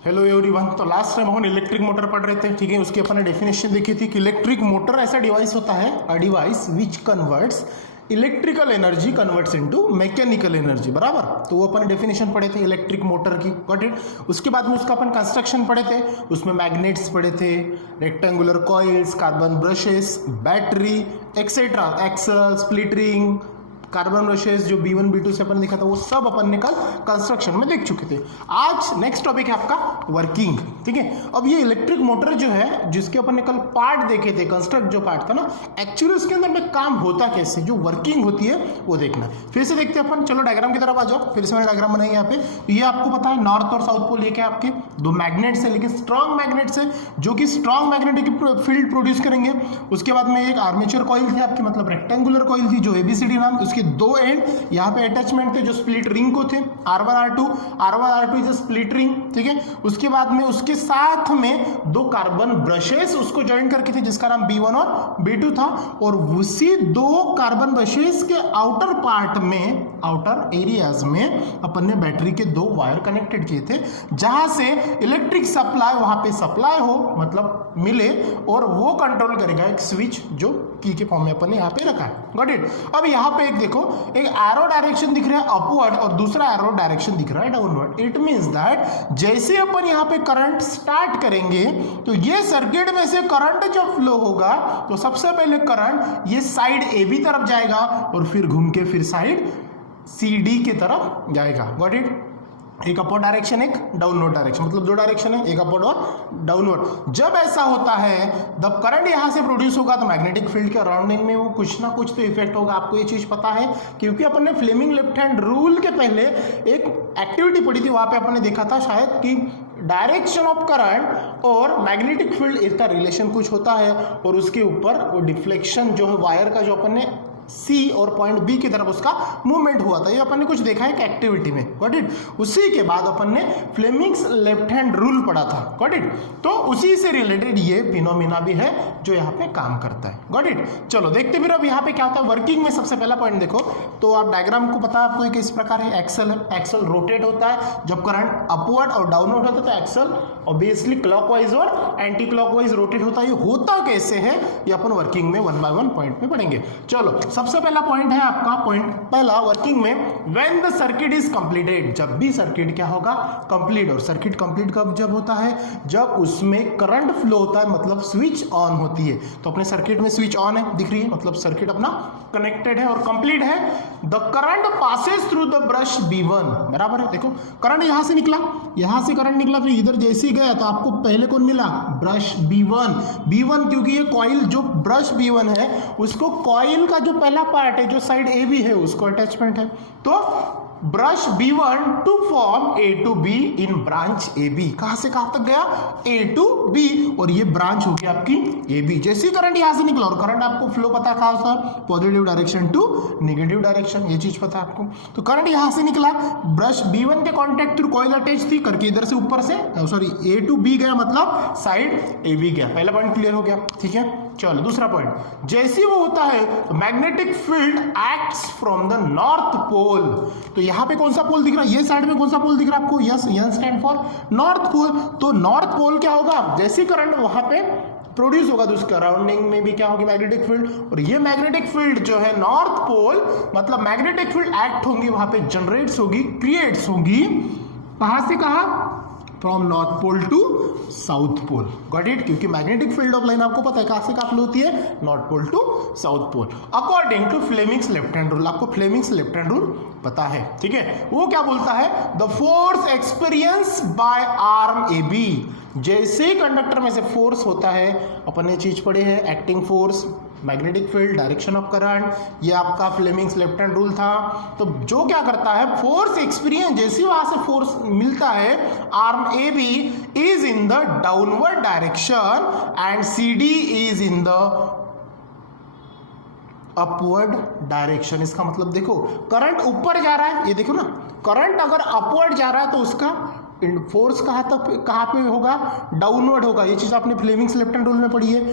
Hello everyone. तो last time हम electric motor पढ़ रहे थे, ठीक है। उसकी अपन ने डेफिनेशन देखी थी कि इलेक्ट्रिक मोटर ऐसा डिवाइस होता है, a device which converts electrical energy converts into mechanical energy, बराबर। तो वो अपन डेफिनेशन पढ़े थे इलेक्ट्रिक मोटर की, गॉट इट। उसके बाद में उसका अपन कंस्ट्रक्शन पढ़े थे, उसमें मैग्नेट्स पढ़े थे, rectangular coils, carbon brushes, battery etcetera, axle, split ring, carbon brushes जो B1 B2 से अपन ने देखा था, वो सब अपन ने कल कंस्ट्रक्शन में देख चुके थे। आज नेक्स्ट टॉपिक है आपका वर्किंग, ठीक है। अब ये इलेक्ट्रिक मोटर जो है, जिसके अपन ने कल पार्ट देखे थे, कंस्ट्रक्ट जो पार्ट था ना, एक्चुअली उसके अंदर में काम होता कैसे, जो वर्किंग होती है वो देखना है। फिर से देखते हैं अपन, चलो डायग्राम की तरफ आ जाओ। फिर से मैंने डायग्राम बनाई यहाँ पे। तो ये आपको पता है नॉर्थ और साउथ पोल, ये क्या आपके दो मैग्नेट्स है, लेकिन स्ट्रॉन्ग मैग्नेट्स है जो कि स्ट्रॉन्ग मैग्नेटिक फील्ड प्रोड्यूस करेंगे। उसके बाद में एक आर्मेचर कॉइल थी आपकी, मतलब रेक्टेंगुलर कॉइल थी जो ABCD नाम, उसके दो एंड यहाँ पे अटैचमेंट थे जो स्प्लिट रिंग को थे, R1 R2 is split ring, ठीक है। उसके बाद में उसके साथ में दो कार्बन ब्रशेस उसको ज्वाइन करके थे, जिसका नाम B1 और B2 था। और उसी दो कार्बन ब्रशेस के आउटर पार्ट में, आउटर एरियाज में अपन ने बैटरी के दो वायर कनेक्टेड किए थे, जहां से इलेक्ट्रिक सप्लाई वहां पे सप्लाई हो, मतलब मिले, और वो कंट्रोल करेगा एक स्विच जो की के फॉर्म में अपन ने यहाँ पे रखा है, गॉट इट। अब यहाँ पे एक देखो, एक एरो डायरेक्शन दिख रहा है अपवर्ड और दूसरा एरो डायरेक्शन दिख रहा है डाउनवर्ड। इट मींस दैट जैसे अपन यहाँ पे करंट स्टार्ट करेंगे तो ये सर्किट में से करंट जब फ्लो होगा तो सबसे पहले करंट ये साइड AB तरफ जाएगा और फिर घूम के फिर साइड CD के तरफ जाएगा, गॉट इट। एक अपवर्ड डायरेक्शन, एक डाउनवर्ड डायरेक्शन, मतलब दो डायरेक्शन है, एक अपवर्ड और डाउनवर्ड। जब ऐसा होता है जब करंट यहां से प्रोड्यूस होगा तो मैग्नेटिक फील्ड के अराउंडिंग में वो कुछ ना कुछ तो इफेक्ट होगा। आपको ये चीज पता है क्योंकि अपन ने फ्लेमिंग लेफ्ट हैंड रूल के पहले एक एक्टिविटी पढ़ी थी, वहां पे अपन ने देखा था शायद कि डायरेक्शन ऑफ करंट और मैग्नेटिक फील्ड इसका रिलेशन कुछ होता है, और उसके ऊपर वो डिफ्लेक्शन जो है वायर का, जो अपन ने C और पॉइंट B की तरफ उसका मूवमेंट हुआ था, ये अपन ने कुछ देखा है एक एक्टिविटी में, गॉट इट। उसी के बाद अपन ने फ्लेमिंग्स लेफ्ट हैंड रूल पढ़ा था, गॉट इट। तो उसी से रिलेटेड ये फिनोमिना भी है जो यहाँ पे काम करता है, गॉट इट। चलो देखते फिर अब यहाँ पे क्या होता है वर्किंग में। सबसे पहला पॉइंट देखो, तो आप डायग्राम को पता है आपको ये किस प्रकार है, एक्सल है। एक्सल रोटेट होता है जब करंट अपवर्ड और डाउनवर्ड होता है, तो एक्सल ऑब्वियसली क्लॉकवाइज और एंटी क्लॉकवाइज रोटेट होता है। ये होता कैसे है ये अपन वर्किंग में 1 by 1 पॉइंट में पढ़ेंगे। चलो सबसे पहला पॉइंट है आपका, पॉइंट पहला वर्किंग में, when the circuit is completed, जब भी सर्किट क्या होगा, कंप्लीट। और सर्किट कंप्लीट कब जब होता है, जब उसमें करंट फ्लो होता है, मतलब स्विच ऑन होती है। तो अपने सर्किट में स्विच ऑन है, दिख रही है, मतलब सर्किट अपना कनेक्टेड है और कंप्लीट है। The current passes through the brush B1, बराबर है। देखो करंट यहां से निकला, यहां से करंट निकला, फिर इधर जैसे ही गया तो आपको पहले कौन मिला, ब्रश B1, क्योंकि ये कॉइल जो ब्रश B1 है उसको कॉइल का जो पहला पार्ट है जो साइड AB है उसको अटैचमेंट है। तो brush B1 to form A to B in branch AB, कहां से कहां तक गया, A to B, और ये ब्रांच होगी आपकी AB। जैसे ही करंट यहां से निकला, और करंट आपको फ्लो पता है कहां से, positive direction to negative direction, ये चीज पता है आपको। तो करंट यहां से निकला, ब्रश B1 के कॉन्टेक्ट थ्रू कॉइल अटैच थी करके, इधर से ऊपर से सॉरी A to B गया, मतलब साइड AB गया। पहला पॉइंट क्लियर हो गया, ठीक है। चलो दूसरा पॉइंट, जैसे वो होता है magnetic field acts from the north pole. तो यहां पे कौन सा पोल दिख रहा है, ये साइड में कौन सा पोल दिख रहा है आपको, yes, N stand for north pole. तो नॉर्थ पोल क्या होगा, जैसे करंट वहां पे प्रोड्यूस होगा तो उसके अराउंडिंग में भी क्या होगी, मैग्नेटिक फील्ड। और ये मैग्नेटिक फील्ड जो है नॉर्थ पोल, मतलब मैग्नेटिक फील्ड एक्ट होंगी वहां पे, जनरेट्स होगी, क्रिएट्स होगी, कहां से कहां, from north pole to south pole, got it. क्योंकि मैग्नेटिक फील्ड ऑफ लाइन आपको पता है कहां से कहां फ्लो होती है, north pole to south pole, according to Fleming's left hand rule. आपको फ्लेमिंग्स लेफ्ट हैंड रूल पता है, ठीक है। वो क्या बोलता है, the force experience by arm AB, जैसे ही कंडक्टर में से फोर्स होता है, अपन ने चीज पढ़े हैं, acting force, magnetic field, direction of current, ये आपका फ्लेमिंग्स लेफ्ट हैंड रूल था। तो जो क्या करता है, फोर्स एक्सपीरियंस, जैसे वहां से फोर्स मिलता है, arm AB is in the downward direction and CD is in the upward direction. इसका मतलब देखो करंट ऊपर जा रहा है, ये देखो ना, करंट अगर अपवर्ड जा रहा है तो उसका फोर्स कहां पे होगा, डाउनवर्ड होगा। ये चीज आपने फ्लेमिंग्स लेफ्ट हैंड रूल में पढ़ी है।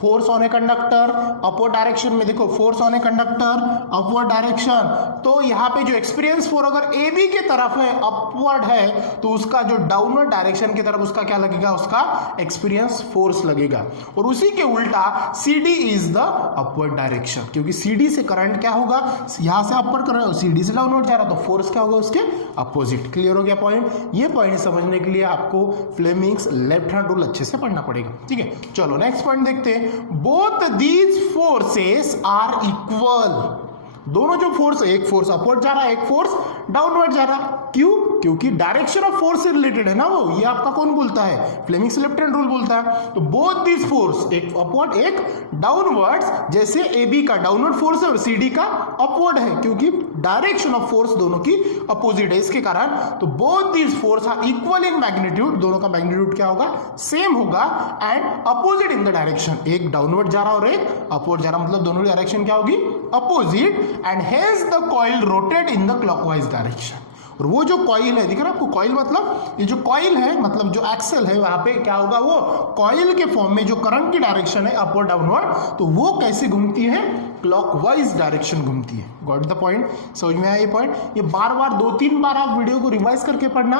Force on a conductor upward direction में, देखो force on a conductor upward direction, तो यहाँ पे जो एक्सपीरियंस फोर्स अगर ए बी के तरफ है, अपवर्ड है, तो उसका जो डाउनवर्ड डायरेक्शन की तरफ उसका क्या लगेगा, उसका एक्सपीरियंस फोर्स लगेगा। और उसी के उल्टा C D is the upward direction, क्योंकि सी डी से करंट क्या होगा, यहाँ से अपवर्ड कर रहा है, सी डी से डाउनवर्ड जा रहा है, तो फोर्स क्या होगा उसके अपोजिट। क्लियर हो गया पॉइंट? ये पॉइंट समझने के लिए आपको फ्लेमिंग्स लेफ्ट हैंड रूल अच्छे से पढ़ना पड़ेगा। ठीक है, चलो नेक्स्ट पॉइंट देखते हैं। Both these forces are equal, दोनों जो फोर्स, एक फोर्स अपवर्ड जा रहा है, एक फोर्स डाउनवर्ड जा रहा है। क्यों? क्योंकि डायरेक्शन ऑफ फोर्स से रिलेटेड है ना वो, ये आपका कौन बोलता है, फ्लेमिंग्स लेफ्ट हैंड रूल बोलता है। तो बोथ दिस फोर्स, एक अपवर्ड एक डाउनवर्ड्स, जैसे ए बी का डाउनवर्ड फोर्स है और सी डी का अपवर्ड है, क्योंकि डायरेक्शन ऑफ फोर्स दोनों की अपोजिट है, इसके कारण तो both this force are equal in magnitude, दोनों का मैग्नीट्यूड क्या होगा, सेम होगा, and opposite in the direction, एक डाउनवर्ड जा रहा और एक अपवर्ड जा रहा, मतलब दोनों डायरेक्शन क्या होगी, opposite, and hence the coil rotate in the clockwise direction. और वो जो कॉइल है, दिख रहा है आपको कॉइल, मतलब ये जो कॉइल है, मतलब जो एक्सल है, वहां पे क्या होगा, वो कॉइल के फॉर्म में जो करंट की डायरेक्शन है अपवर्ड डाउनवर्ड, तो वो कैसे घूमती है, क्लॉकवाइज डायरेक्शन घूमती है। Got the point? समझ में आया ये पॉइंट? ये बार बार 2-3 बार आप वीडियो को रिवाइज करके पढ़ना,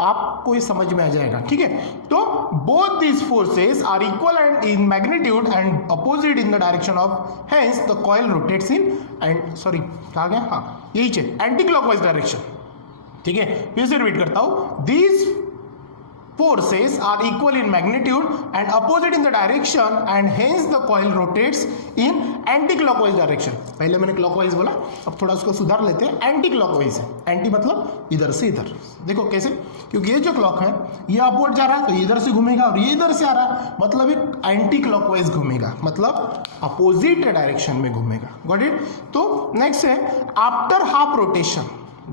आपको ये समझ में आ जाएगा। ठीक है, तो both these forces are equal and in magnitude and opposite in the direction of, hence the coil rotates in and, sorry कहा गया, हाँ यही है, एंटी क्लॉकवाइज डायरेक्शन। ठीक है, फिर से रिपीट करता हूं, these forces are equal in magnitude and opposite in the direction and hence the coil rotates in anti-clockwise direction। पहले मैंने clockwise बोला, अब थोड़ा उसको सुधार लेते हैं, anti-clockwise है। anti मतलब इधर से इधर, देखो कैसे, क्योंकि ये जो क्लॉक है ये अपवर्ड जा रहा है, तो इधर से घूमेगा, और ये इधर से आ रहा है, मतलब एक एंटी क्लॉकवाइज घूमेगा, मतलब अपोजिट डायरेक्शन में घूमेगा। Got it? तो नेक्स्ट है, आफ्टर हाफ रोटेशन,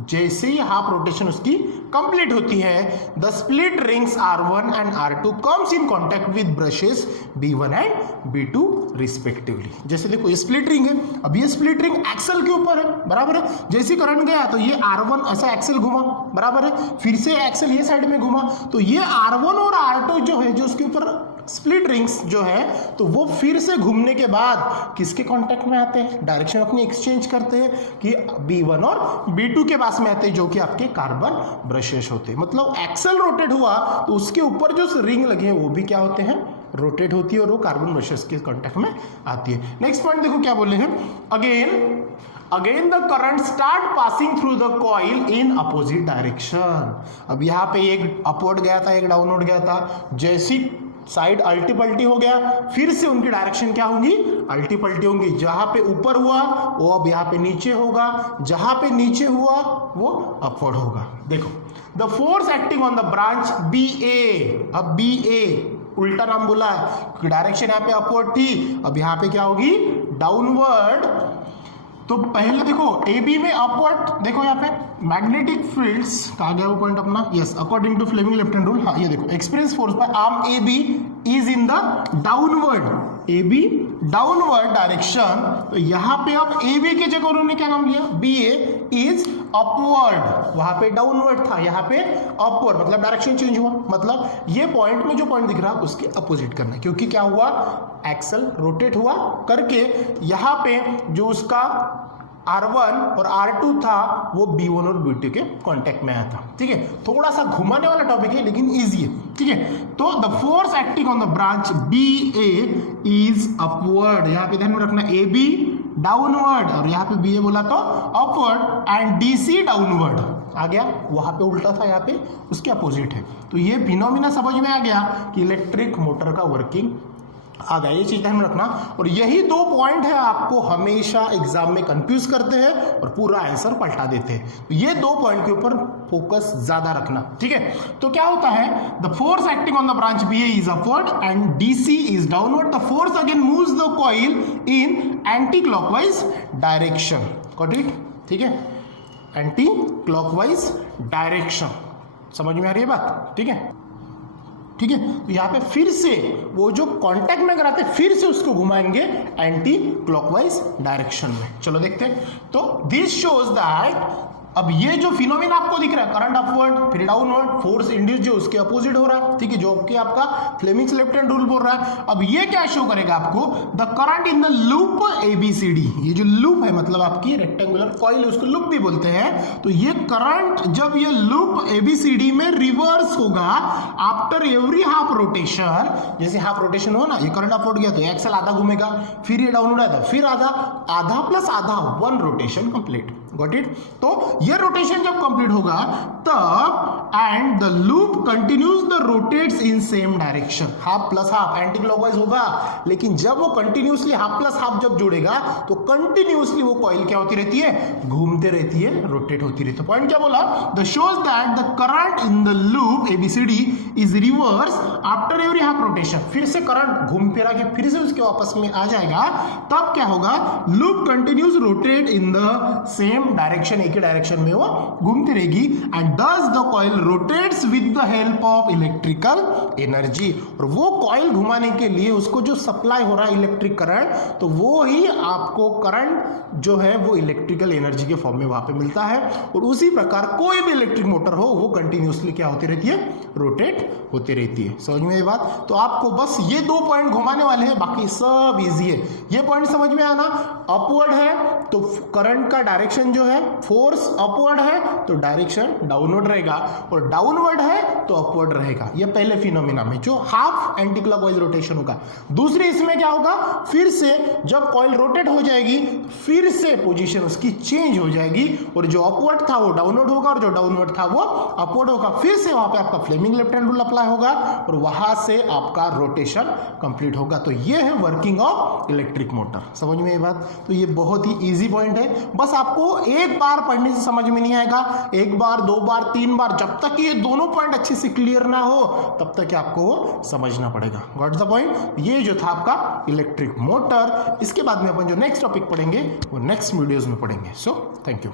जैसे ही हाफ रोटेशन उसकी कंप्लीट होती है, the split rings R1 and R2 comes in contact with brushes B1 and B2 respectively. जैसे देखो ये स्प्लिट रिंग है, अब ये स्प्लिट रिंग एक्सल के ऊपर है, बराबर है, जैसे करंट गया तो ये R1 ऐसा एक्सल घुमा, बराबर है, फिर से एक्सल ये साइड में घुमा, तो ये R1 और R2 जो है, जो उसके ऊपर स्प्लिट रिंग्स जो है, तो वो फिर से घूमने के बाद किसके कांटेक्ट में आते हैं, डायरेक्शन अपनी एक्सचेंज करते हैं कि B1 और B2 के पास में आते हैं, जो कि आपके कार्बन ब्रशेस होते हैं। मतलब एक्सल रोटेट हुआ तो उसके ऊपर जो रिंग लगे हैं वो भी क्या होते हैं, रोटेट होती है, और वो कार्बन ब्रशेस के कांटेक्ट में आती है। नेक्स्ट पॉइंट देखो क्या बोले हैं, again the current start passing through the coil in opposite direction. अब यहाँ पे एक अपवर्ड गया था, एक डाउनवर्ड गया था, जैसी साइड अल्टी पल्टी हो गया, फिर से उनकी डायरेक्शन क्या होगी, अल्टी पल्टी होंगी। जहां पे ऊपर हुआ वो अब यहाँ पे नीचे होगा, जहां पे नीचे हुआ वो अपवर्ड होगा। देखो, the force acting on the branch BA, अब BA उल्टा नाम बोला है, डायरेक्शन यहाँ पे अपवर्ड थी, अब यहाँ पे क्या होगी, डाउनवर्ड। तो पहले देखो ए बी में अपवर्ड, देखो यहाँ पे मैग्नेटिक फील्ड्स कहा गया वो पॉइंट अपना, yes, according to Fleming left hand rule. हाँ ये देखो, experience force by arm A B is in the downward, A B downward direction. तो यहाँ पे अब ए बी की जगह उन्होंने क्या नाम लिया, बी ए इज अपवर्ड, वहां पे डाउनवर्ड था, यहाँ पे अपवर्ड, मतलब डायरेक्शन चेंज हुआ। मतलब ये पॉइंट में जो पॉइंट दिख रहा है उसके अपोजिट करना है, क्योंकि क्या हुआ, एक्सल रोटेट हुआ करके यहाँ पे जो उसका R1 और R2 था वो B1 और B2 के कांटेक्ट में आया था। ठीक है, थोड़ा सा घुमाने वाला टॉपिक है लेकिन इजी है। ठीक है, तो the force acting on the branch BA is upward, यहाँ पे ध्यान में रखना, AB डाउनवर्ड और यहाँ पे BA बोला तो अपवर्ड, एंड DC डाउनवर्ड आ गया, वहां पे उल्टा था, यहाँ पे उसके अपोजिट है। तो ये फिनोमिना समझ में आ गया कि इलेक्ट्रिक मोटर का वर्किंग आ गया, ये चीज ध्यान में रखना। और यही 2 पॉइंट है आपको हमेशा एग्जाम में कंफ्यूज करते हैं और पूरा आंसर पलटा देते हैं। तो ये 2 पॉइंट के ऊपर फोकस ज्यादा रखना। ठीक है, तो क्या होता है, the force acting on the branch BA is upward and DC is downward, the force again moves the coil in anti clockwise direction. Got it? ठीक है, एंटी क्लॉकवाइज डायरेक्शन, समझ में आ रही है बात? ठीक है, ठीक है, तो यहाँ पे फिर से वो जो कांटेक्ट में कराते फिर से उसको घुमाएंगे एंटी क्लॉकवाइज डायरेक्शन में। चलो देखते हैं। तो दिस शोज दैट अब ये जो फिनोमिना आपको दिख रहा है करंट अपवर्ड फिर डाउनवर्ड, फोर्स इंड्यूस जो उसके अपोजिट हो रहा है, ठीक है, जो कि आपका फ्लेमिंग्स लेफ्ट हैंड रूल बोल रहा है। अब ये क्या शो करेगा आपको, the current in the loop ABCD, ये जो लूप है मतलब आपकी रेक्टेंगुलर कॉइल उसको लूप भी बोलते हैं, तो ये करंट जब ये लूप ABCD में रिवर्स होगा आफ्टर एवरी हाफ रोटेशन, जैसे हाफ रोटेशन हो ना, ये करंट अपवर्ड गया तो एक्सल आधा घूमेगा, फिर ये डाउनवर्ड आया फिर आधा, आधा प्लस आधा 1 रोटेशन कंप्लीट, गॉट इट। तो ये रोटेशन जब कंप्लीट होगा तब and the loop continues the rotates in same direction, half plus half anti clockwise होगा, लेकिन जब वो कंटिन्यूसली हाफ प्लस हाफ जब जोड़ेगा तो कंटिन्यूसली वो कॉइल क्या होती रहती है, घूमते रहती है, रोटेट होती रहती है। पॉइंट क्या बोला, the shows that the current in the loop ABCD is reverse after every half rotation, फिर से करंट घूम फिरा के फिर से उसके वापस में आ जाएगा, तब क्या होगा, loop continues rotate in the same direction, एक ही डायरेक्शन में वो घूमती रहेगी एंड दस the coil rotates with the help of electrical energy, और वो कॉइल घुमाने के लिए उसको जो सप्लाई हो रहा है इलेक्ट्रिक करंट, तो वो ही आपको करंट जो है वो इलेक्ट्रिकल एनर्जी के फॉर्म में वहां पे मिलता है। और उसी प्रकार कोई भी इलेक्ट्रिक मोटर हो वो कंटिन्यूसली क्या होती रहती है, रोटेट होती रहती है। समझ में ये बात, तो आपको बस ये 2 पॉइंट घुमाने वाले हैं, बाकी सब इजी है। ये पॉइंट समझ में आना, अपवर्ड है तो करंट का डायरेक्शन जो है, फोर्स अपवर्ड है तो डायरेक्शन डाउनवर्ड रहेगा, और डाउनवर्ड है तो अपवर्ड रहेगा। ये पहले फिनोमिना में जो हाफ एंटी क्लॉकवाइज रोटेशन होगा। दूसरे इसमें क्या होगा, फिर से जब कॉइल रोटेट हो जाएगी फिर से पोजीशन उसकी चेंज हो जाएगी, और जो अपवर्ड था वो डाउनवर्ड होगा और जो डाउनवर्ड था वो अपवर्ड होगा, फिर से वहां पे आपका Fleming left hand rule apply होगा और वहां से आपका रोटेशन कंप्लीट होगा। तो ये है वर्किंग ऑफ इलेक्ट्रिक मोटर। समझ में ये बात, तो ये बहुत ही इजी पॉइंट है, बस आपको एक बार पढ़ने से समझ में नहीं आएगा, एक बार 2 बार 3 बार, जब तक ये दोनों पॉइंट अच्छे से क्लियर ना हो तब तक आपको वो समझना पड़ेगा। Got the point. ये जो था आपका इलेक्ट्रिक मोटर, इसके बाद में अपन जो नेक्स्ट टॉपिक पढ़ेंगे वो नेक्स्ट वीडियोस में पढ़ेंगे। So thank you.